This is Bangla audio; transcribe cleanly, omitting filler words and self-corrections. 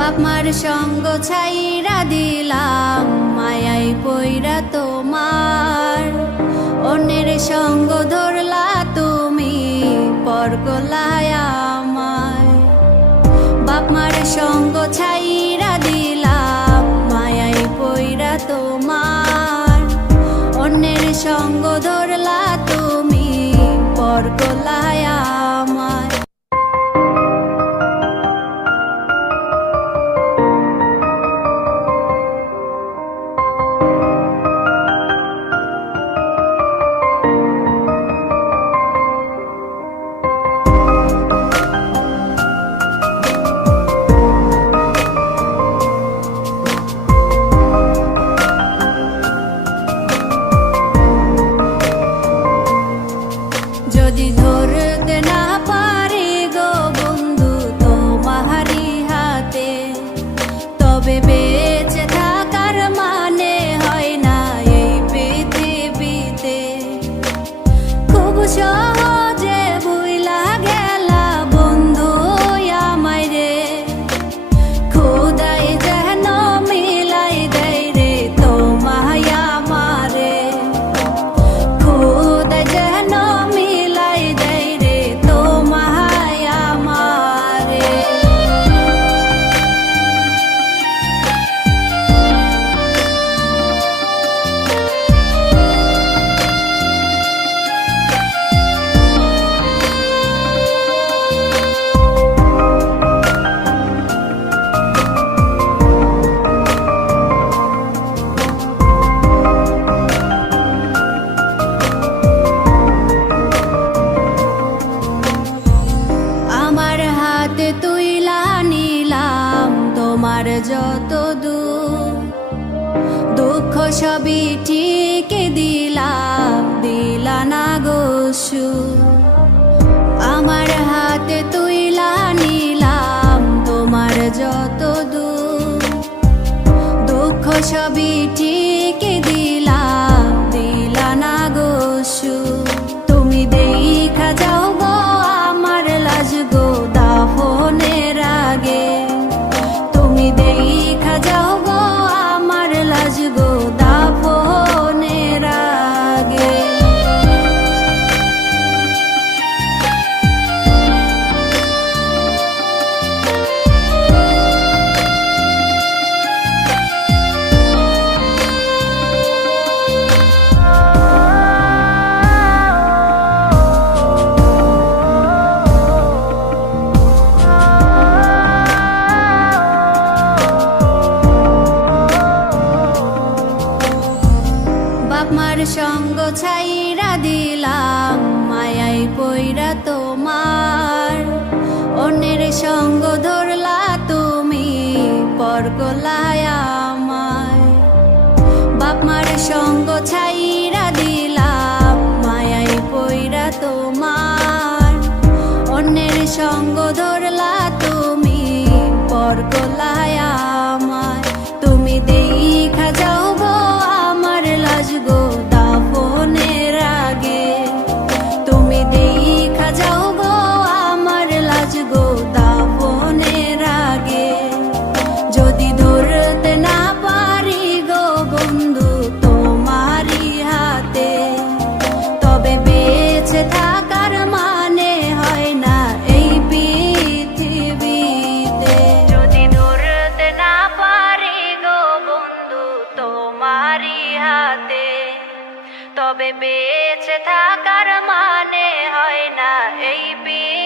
বাপ মার সঙ্গ ছাইরা দিলাম মায়াই পইরা তোমার, অন্যের সঙ্গ ধরলা তুমি পর করলায় আমায়। বাপ মার সঙ্গ ছাইরা দিলাম মায়াই পইরা তোমার, অন্যের সঙ্গ ধরলা তুমি পর করলায় আমায়। যদি ধরতে না পারি গো বন্ধু তোমারি হাতে, তবে বেঁচে থাকার মানে হয় না এই পৃথিবীতে। খুব সহজে ভুইলা গেলা বন্ধু আমায় রে, খোদাই যেন মিলাই দেয় রে তোমায় আমারে, খোদাই যেন মিলাই দেয় রে তোমায় আমারে। আমার হাতে তুইলা নিলাম তোমার যত দুঃখ সবই ঠিক দিলাম, দিলা না গো সুখ। আমার হাতে তুইলা নিলাম তোমার যত দুঃখ সবই ঠিক দিলাম, দিলা না গো সুখ। তুমি দেখা যাও গো আমার লাজ গো দাফনের আগে, তুমি দেখা যাও গো আমার লাজ গো দাফনের আগে। বাপ মার সঙ্গ ছাইরা দিলাম মায়াই পইরা তোমার, অন্যের সঙ্গ ধরলা তুমি পর করলায় আমায়। বাপ মার সঙ্গ ছাইরা দিলাম মায়াই পইরা তোমার, অন্যের সঙ্গ ধরলা তুমি পর করলায় আমায়। তুমি দেখা যাও গো আমার লাজ গো দাফনের আগে, তুমি দেখা যাও গো আমার লাজ গো দাফনের আগে। যদি ধরতে না পারি গো বন্ধু তোমারি হাতে, তবে বেঁচে থাকার মানে হয় না এই পৃথিবীতে। যদি ধরতে না পারি গো বন্ধু তোমারি হাতে, তবে বেঁচে থাকার মানে হয় না এই পৃথিবীতে।